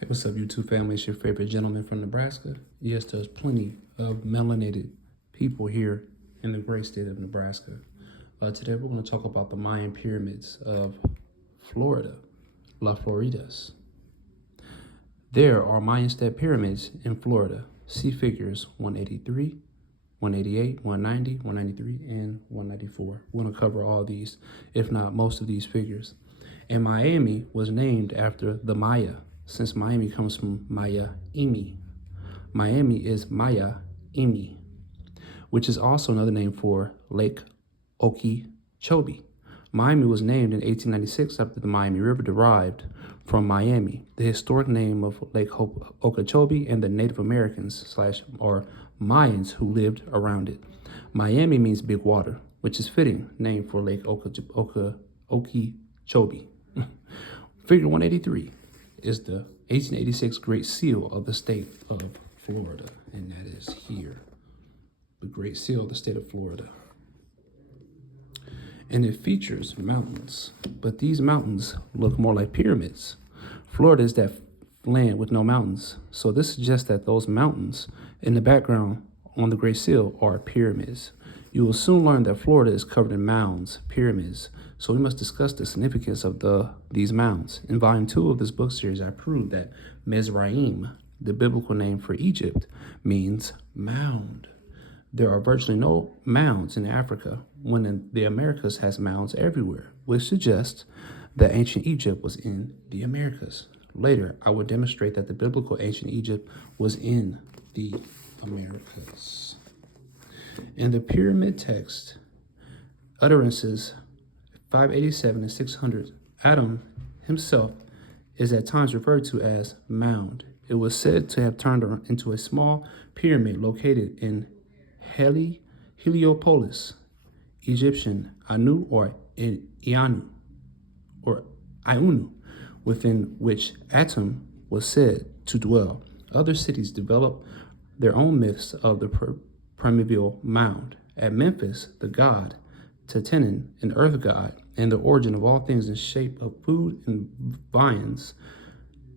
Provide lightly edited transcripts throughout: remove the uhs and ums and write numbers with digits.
Hey, what's up, YouTube family? It's your favorite gentleman from Nebraska. Yes, there's plenty of melanated people here in the great state of Nebraska. Today, we're going to talk about the Mayan pyramids of Florida, La Floridas. There are Mayan step pyramids in Florida. See figures 183, 188, 190, 193, and 194. We're going to cover all these, if not most of these figures. And Miami was named after the Maya, since Miami comes from Maya Imi. Miami is Maya Imi, which is also another name for Lake Okeechobee. Miami was named in 1896 after the Miami River derived from Miami, the historic name of Lake Okeechobee, and the Native Americans or Mayans who lived around it. Miami means big water, which is fitting name for Lake Okeechobee. Figure 183 is the 1886 Great Seal of the state of Florida, and that is here. The Great Seal of the state of Florida. And it features mountains, but these mountains look more like pyramids. Florida is that land with no mountains, so this suggests that those mountains in the background on the Great Seal are pyramids. You will soon learn that Florida is covered in mounds, pyramids, so we must discuss the significance of these mounds. In Volume 2 of this book series, I proved that Mizraim, the biblical name for Egypt, means mound. There are virtually no mounds in Africa, when the Americas has mounds everywhere, which suggests that ancient Egypt was in the Americas. Later, I will demonstrate that the biblical ancient Egypt was in the Americas. In the pyramid text, utterances 587 and 600, Adam himself is at times referred to as mound. It was said to have turned into a small pyramid located in Heliopolis, Egyptian Anu or Ianu, or Iunu, within which Atum was said to dwell. Other cities developed their own myths of the primeval mound. At Memphis, the god Tetenin, an earth god, and the origin of all things in shape of food and viands,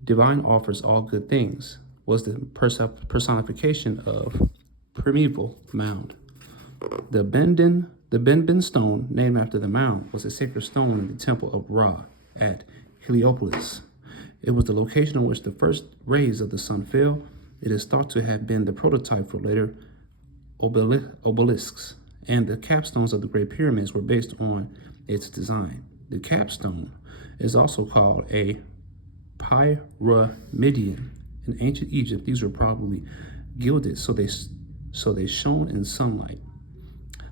divine offers all good things, was the personification of primeval mound. The Benben stone, named after the mound, was a sacred stone in the temple of Ra at Heliopolis. It was the location on which the first rays of the sun fell. It is thought to have been the prototype for later obelisks, and the capstones of the Great Pyramids were based on its design. The capstone is also called a pyramidion. In ancient Egypt, these were probably gilded, so they shone in sunlight.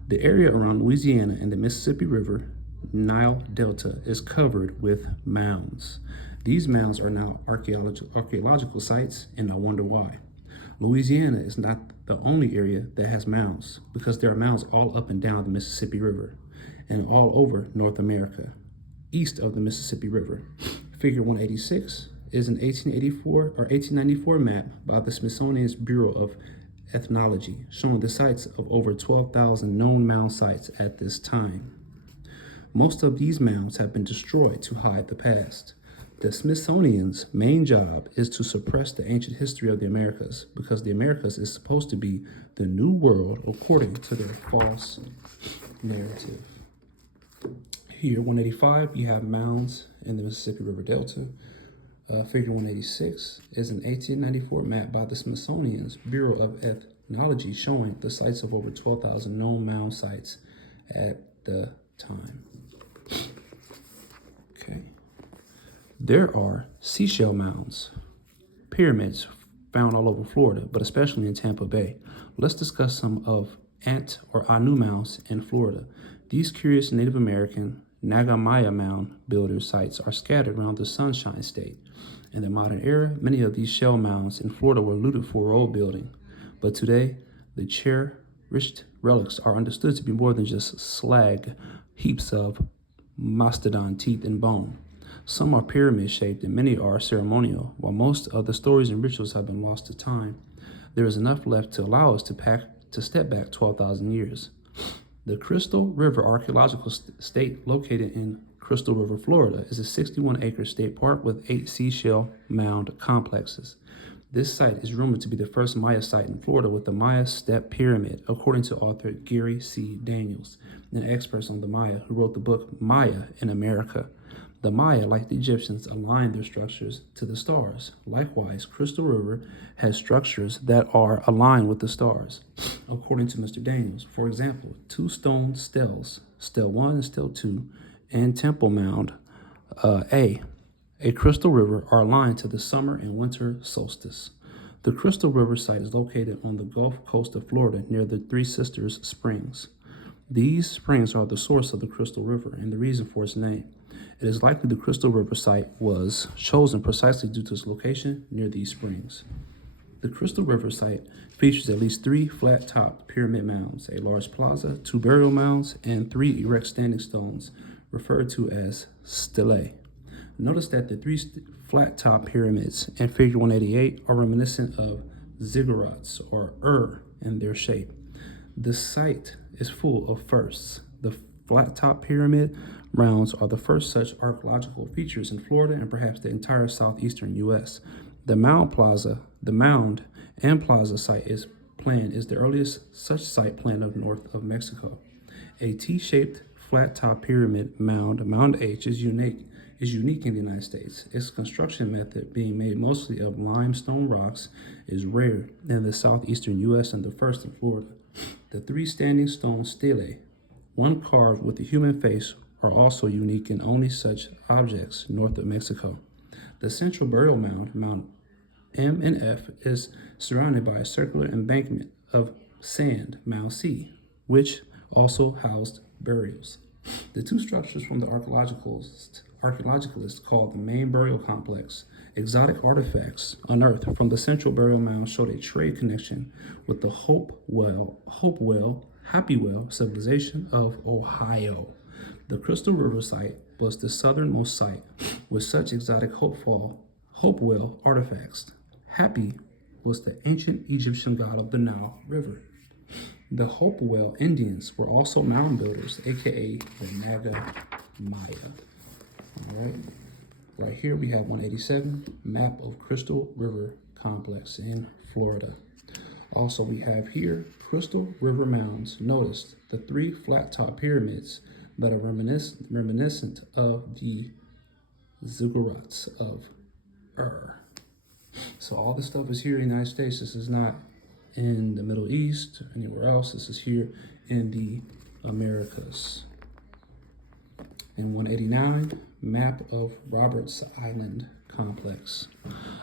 The area around Louisiana and the Mississippi River Nile Delta is covered with mounds. These mounds are now archaeological sites, and I wonder why. Louisiana is not the only area that has mounds, because there are mounds all up and down the Mississippi River and all over North America, east of the Mississippi River. Figure 186 is an 1884 or 1894 map by the Smithsonian's Bureau of Ethnology, showing the sites of over 12,000 known mound sites at this time. Most of these mounds have been destroyed to hide the past. The Smithsonian's main job is to suppress the ancient history of the Americas, because the Americas is supposed to be the new world according to their false narrative. Here, 185, you have mounds in the Mississippi River Delta. Figure 186 is an 1894 map by the Smithsonian's Bureau of Ethnology, showing the sites of over 12,000 known mound sites at the time. Okay. There are seashell mounds, pyramids found all over Florida, but especially in Tampa Bay. Let's discuss some of Ant or Anu mounds in Florida. These curious Native American Nagamaya mound builder sites are scattered around the Sunshine State. In the modern era, many of these shell mounds in Florida were looted for road building, but today, the cherished relics are understood to be more than just slag heaps of mastodon teeth and bone. Some are pyramid-shaped and many are ceremonial. While most of the stories and rituals have been lost to time, there is enough left to allow us to step back 12,000 years. The Crystal River Archaeological State, located in Crystal River, Florida, is a 61-acre state park with 8 seashell mound complexes. This site is rumored to be the first Maya site in Florida with the Maya Step Pyramid, according to author Gary C. Daniels, an expert on the Maya who wrote the book Maya in America. The Maya, like the Egyptians, aligned their structures to the stars. Likewise, Crystal River has structures that are aligned with the stars, according to Mr. Daniels. For example, 2 stone stels, Stel 1 and Stel 2, and Temple Mound a Crystal River are aligned to the summer and winter solstice. The Crystal River site is located on the Gulf Coast of Florida near the Three Sisters Springs. These springs are the source of the Crystal River and the reason for its name. It is likely the Crystal River site was chosen precisely due to its location near these springs. The Crystal River site features at least 3 flat-topped pyramid mounds, a large plaza, 2 burial mounds, and 3 erect standing stones referred to as stelae. Notice that the 3 flat-top pyramids in Figure 188 are reminiscent of ziggurats or in their shape. The site is full of firsts. The flat-top pyramid mounds are the first such archaeological features in Florida and perhaps the entire southeastern U.S. The mound and plaza site is the earliest such site planned up north of Mexico. A T-shaped flat-top pyramid mound, Mound H, is unique in the United States. Its construction method, being made mostly of limestone rocks, is rare in the southeastern U.S. and the first in Florida. The 3 standing stone stelae, one carved with a human face, are also unique in only such objects north of Mexico. The central burial mound, Mount M and F, is surrounded by a circular embankment of sand, Mount C, which also housed burials. The 2 structures from the archaeologists called the main burial complex, exotic artifacts unearthed from the central burial mound showed a trade connection with the Happy Well civilization of Ohio. The Crystal River site was the southernmost site with such exotic Hopewell artifacts. Happy was the ancient Egyptian god of the Nile River. The Hopewell Indians were also mound builders, aka the Naga Maya. All right here we have 187, map of Crystal River complex in Florida. Also we have here Crystal River mounds. Notice the 3 flat-top pyramids that are reminiscent of the ziggurats of So all this stuff is here in the United States. This is not in the Middle East, anywhere else. This is here in the Americas. In 189, map of Roberts Island complex.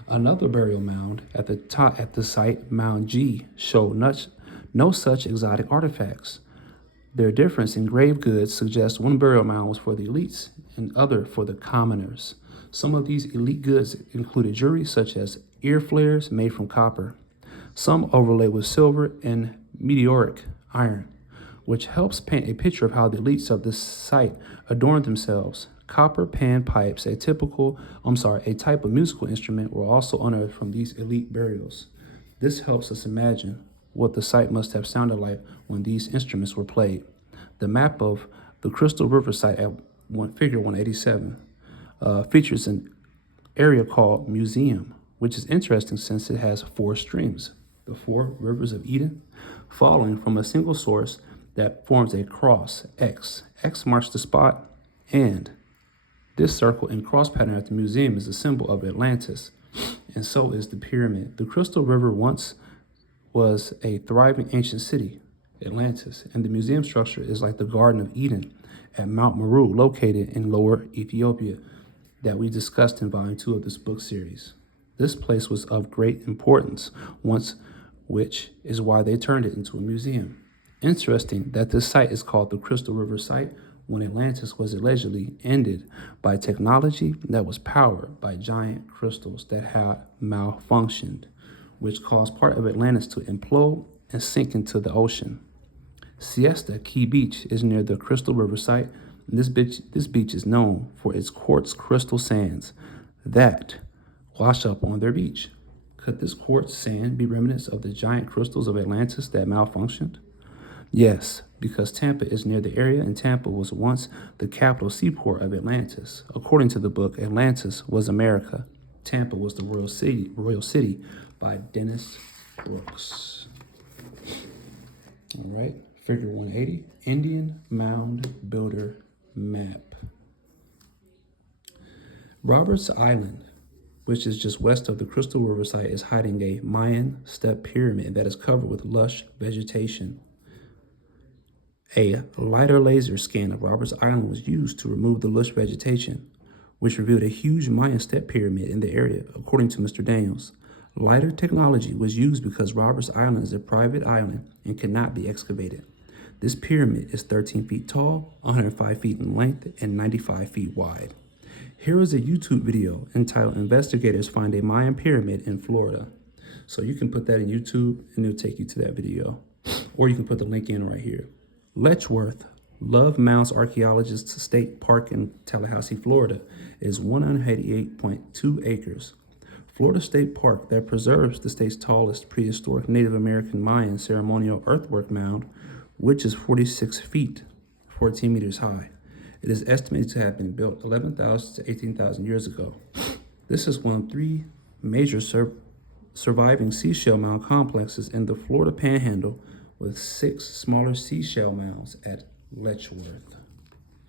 Another burial mound at the site, Mound G, showed no such exotic artifacts. Their difference in grave goods suggests one burial mound was for the elites and other for the commoners. Some of these elite goods included jewelry such as ear flares made from copper, some overlaid with silver and meteoric iron, which helps paint a picture of how the elites of this site adorned themselves. Copper pan pipes, a type of musical instrument, were also unearthed from these elite burials. This helps us imagine what the site must have sounded like when these instruments were played. The map of the Crystal River site at Figure 187 features an area called Museum, which is interesting since it has 4 streams, the 4 rivers of Eden, falling from a single source that forms a cross, X. X marks the spot, and this circle and cross pattern at the museum is a symbol of Atlantis, and so is the pyramid. The Crystal River once was a thriving ancient city, Atlantis, and the museum structure is like the Garden of Eden at Mount Meru, located in Lower Ethiopia, that we discussed in Volume 2 of this book series. This place was of great importance once, which is why they turned it into a museum. Interesting that this site is called the Crystal River site when Atlantis was allegedly ended by technology that was powered by giant crystals that had malfunctioned, which caused part of Atlantis to implode and sink into the ocean. Siesta Key Beach is near the Crystal River site, and this beach is known for its quartz crystal sands that wash up on their beach. Could this quartz sand be remnants of the giant crystals of Atlantis that malfunctioned? Yes, because Tampa is near the area and Tampa was once the capital seaport of Atlantis. According to the book, Atlantis was America. Tampa was the royal city by Dennis Brooks. All right, figure 180, Indian Mound Builder Map. Roberts Island, which is just west of the Crystal River site, is hiding a Mayan step pyramid that is covered with lush vegetation. A lighter laser scan of Roberts Island was used to remove the lush vegetation, which revealed a huge Mayan step pyramid in the area, according to Mr. Daniels. Lighter technology was used because Roberts Island is a private island and cannot be excavated. This pyramid is 13 feet tall, 105 feet in length, and 95 feet wide. Here is a YouTube video entitled Investigators Find a Mayan Pyramid in Florida. So you can put that in YouTube and it'll take you to that video. Or you can put the link in right here. Letchworth Love Mounds Archaeologists State Park in Tallahassee, Florida is 188.2 acres. Florida State Park that preserves the state's tallest prehistoric Native American Mayan ceremonial earthwork mound, which is 46 feet, 14 meters high. It is estimated to have been built 11,000 to 18,000 years ago. This is one of three major surviving seashell mound complexes in the Florida Panhandle, with 6 smaller seashell mounds at Letchworth.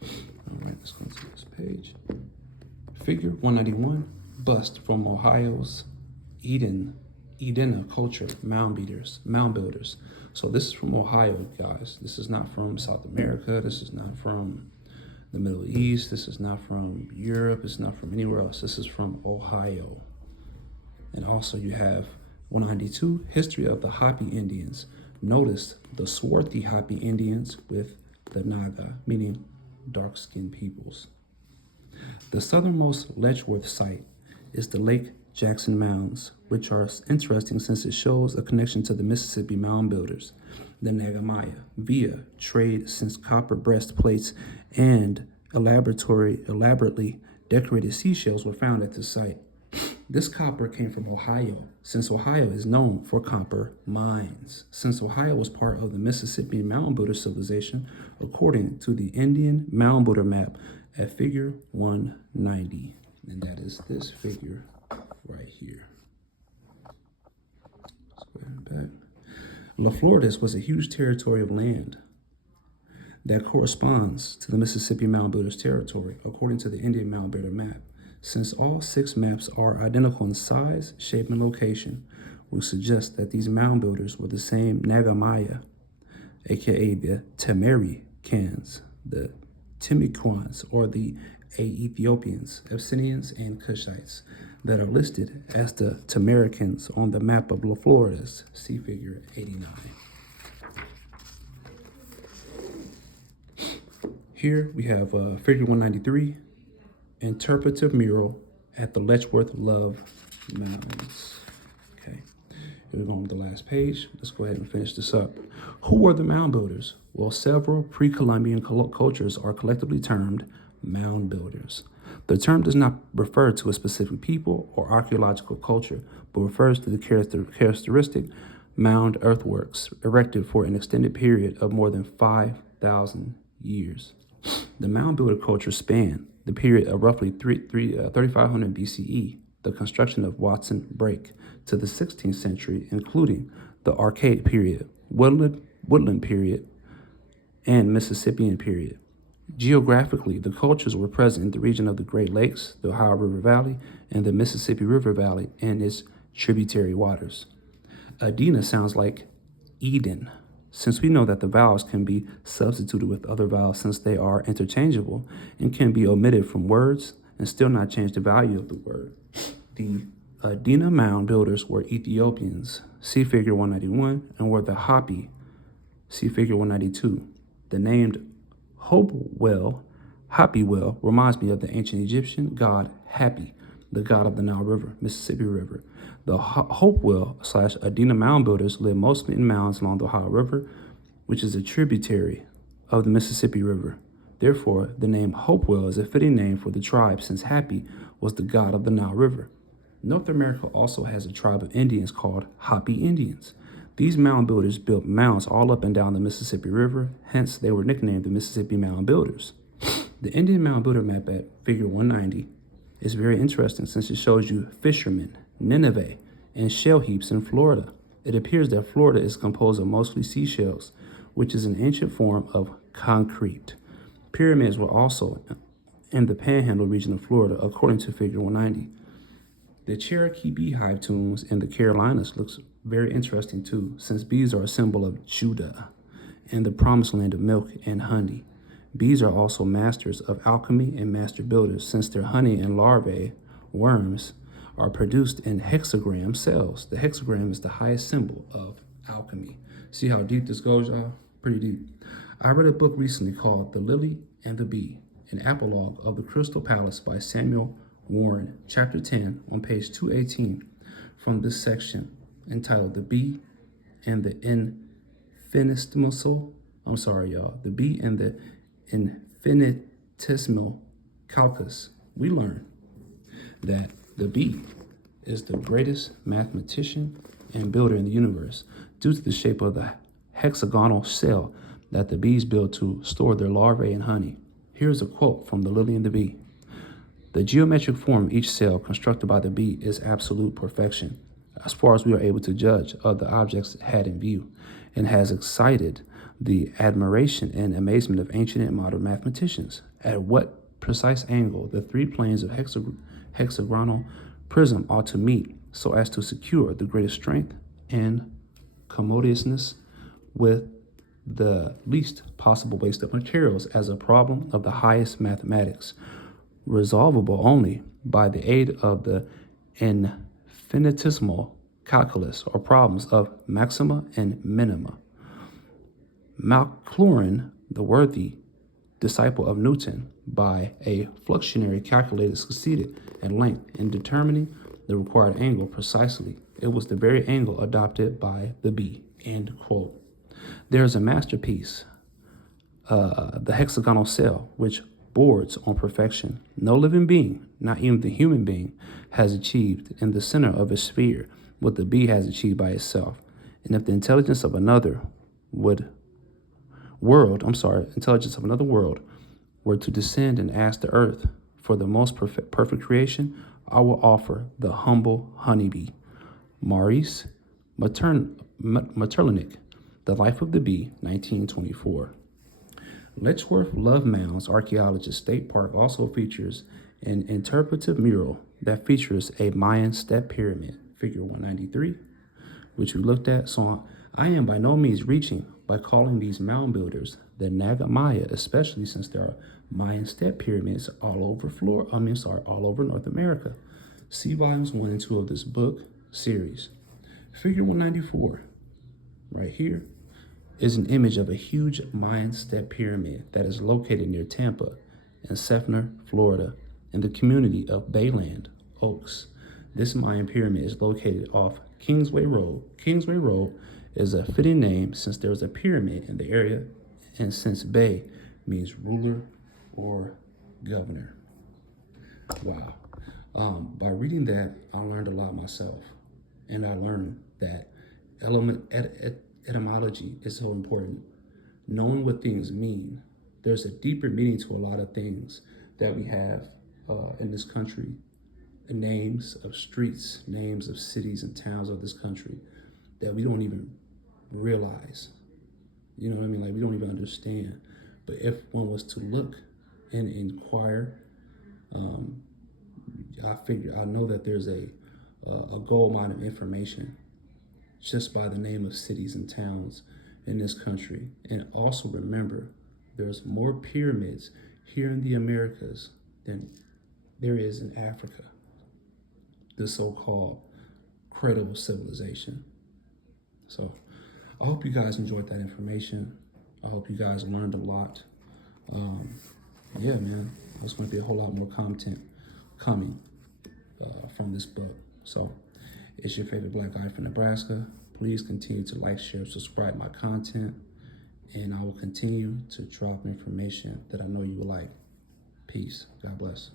All right, let's go to this page. Figure 191, bust from Ohio's Edena culture, mound builders. So this is from Ohio, guys. This is not from South America. This is not from the Middle East. This is not from Europe. It's not from anywhere else. This is from Ohio. And also you have 192, history of the Hopi Indians. Notice the swarthy Hopi Indians with the Naga, meaning dark-skinned peoples. The southernmost Letchworth site is the Lake Jackson Mounds, which are interesting since it shows a connection to the Mississippi mound builders, the Nagamaya, via trade, since copper breastplates and elaborately decorated seashells were found at this site. This copper came from Ohio, since Ohio is known for copper mines. Since Ohio was part of the Mississippi mound builder civilization, according to the Indian mound builder map at figure 190. And that is this figure right here. Let's go ahead and back. La Floridas was a huge territory of land that corresponds to the Mississippi mound builders territory, according to the Indian mound builder map. Since all 6 maps are identical in size, shape, and location, we suggest that these mound builders were the same Nagamaya, aka the Tamaricans, the Timiquans, or the Ethiopians, Abyssinians, and Cushites that are listed as the Tamaricans on the map of La Floridas. See figure 89. Here we have figure 193. Interpretive mural at the Letchworth Love Mounds. Okay, here we're going to the last page. Let's go ahead and finish this up. Who were the mound builders? Well, several pre-Columbian cultures are collectively termed mound builders. The term does not refer to a specific people or archaeological culture, but refers to the characteristic mound earthworks erected for an extended period of more than 5,000 years. The mound builder culture spanned the period of roughly 3500 BCE, the construction of Watson Break, to the 16th century, including the Archaic period, Woodland period, and Mississippian period. Geographically, the cultures were present in the region of the Great Lakes, the Ohio River Valley, and the Mississippi River Valley and its tributary waters. Edena sounds like Eden, since we know that the vowels can be substituted with other vowels since they are interchangeable and can be omitted from words and still not change the value of the word. The Edena mound builders were Ethiopians, see figure 191, and were the Hopi, see figure 192. The name Hopewell, reminds me of the ancient Egyptian god Hapi, the god of the Nile River, Mississippi River. The Hopewell / Edena mound builders live mostly in mounds along the Ohio River, which is a tributary of the Mississippi River. Therefore, the name Hopewell is a fitting name for the tribe, since Hapi was the god of the Nile River. North America also has a tribe of Indians called Hopi Indians. These mound builders built mounds all up and down the Mississippi River, hence they were nicknamed the Mississippi Mound Builders. The Indian mound builder map at figure 190 is very interesting since it shows you fishermen, Nineveh, and shell heaps in Florida. It appears that Florida is composed of mostly seashells, which is an ancient form of concrete. Pyramids were also in the Panhandle region of Florida, according to figure 190. The Cherokee beehive tombs in the Carolinas looks very interesting too, since bees are a symbol of Judah and the promised land of milk and honey. Bees are also masters of alchemy and master builders, since their honey and larvae, worms, are produced in hexagram cells. The hexagram is the highest symbol of alchemy. See how deep this goes, y'all? Pretty deep. I read a book recently called The Lily and the Bee, an apologue of the Crystal Palace by Samuel Warren, chapter 10, on page 218, from this section entitled The Bee and the Infinitesimal, the Bee and the Infinitesimal Calculus. We learn that the bee is the greatest mathematician and builder in the universe due to the shape of the hexagonal cell that the bees build to store their larvae and honey. Here's a quote from The Lily and the Bee. The geometric form of each cell constructed by the bee is absolute perfection, as far as we are able to judge of the objects it had in view, and has excited the admiration and amazement of ancient and modern mathematicians. At what precise angle the three planes of hexagonal prism ought to meet so as to secure the greatest strength and commodiousness with the least possible waste of materials as a problem of the highest mathematics, resolvable only by the aid of the infinitesimal calculus, or problems of maxima and minima. Maclaurin, the worthy disciple of Newton, by a fluxiony calculated succeeded at length in determining the required angle precisely. It was the very angle adopted by the bee. End quote. There is a masterpiece, the hexagonal cell, which boards on perfection. No living being, not even the human being, has achieved in the center of a sphere what the bee has achieved by itself. And if the intelligence of another world were to descend and ask the earth for the most perfect creation, I will offer the humble honeybee. Maurice Maeterlinck, The Life of the Bee, 1924. Letchworth Love Mounds Archaeologist State Park also features an interpretive mural that features a Mayan step pyramid, figure 193, which we looked at. So I am by no means reaching by calling these mound builders the Naga Maya, especially since there are Mayan step pyramids all over all over North America. See volumes 1 and 2 of this book series. Figure 194, right here, is an image of a huge Mayan step pyramid that is located near Tampa in Seffner, Florida, in the community of Bayland Oaks. This Mayan pyramid is located off Kingsway Road. Kingsway Road is a fitting name since there is a pyramid in the area, and since Bay means ruler or governor. Wow. By reading that, I learned a lot myself, and I learned that etymology is so important. Knowing what things mean. There's a deeper meaning to a lot of things that we have in this country. The names of streets, names of cities and towns of this country that we don't even realize. You know what I mean? Like, we don't even understand. But if one was to look and inquire, I know that there's a gold mine of information just by the name of cities and towns in this country. And also remember, there's more pyramids here in the Americas than there is in Africa, the so-called cradle of civilization. So I hope you guys enjoyed that information. I hope you guys learned a lot. Yeah, man, there's going to be a whole lot more content coming from this book. So it's your favorite black guy from Nebraska. Please continue to like, share, subscribe my content, and I will continue to drop information that I know you will like. Peace. God bless.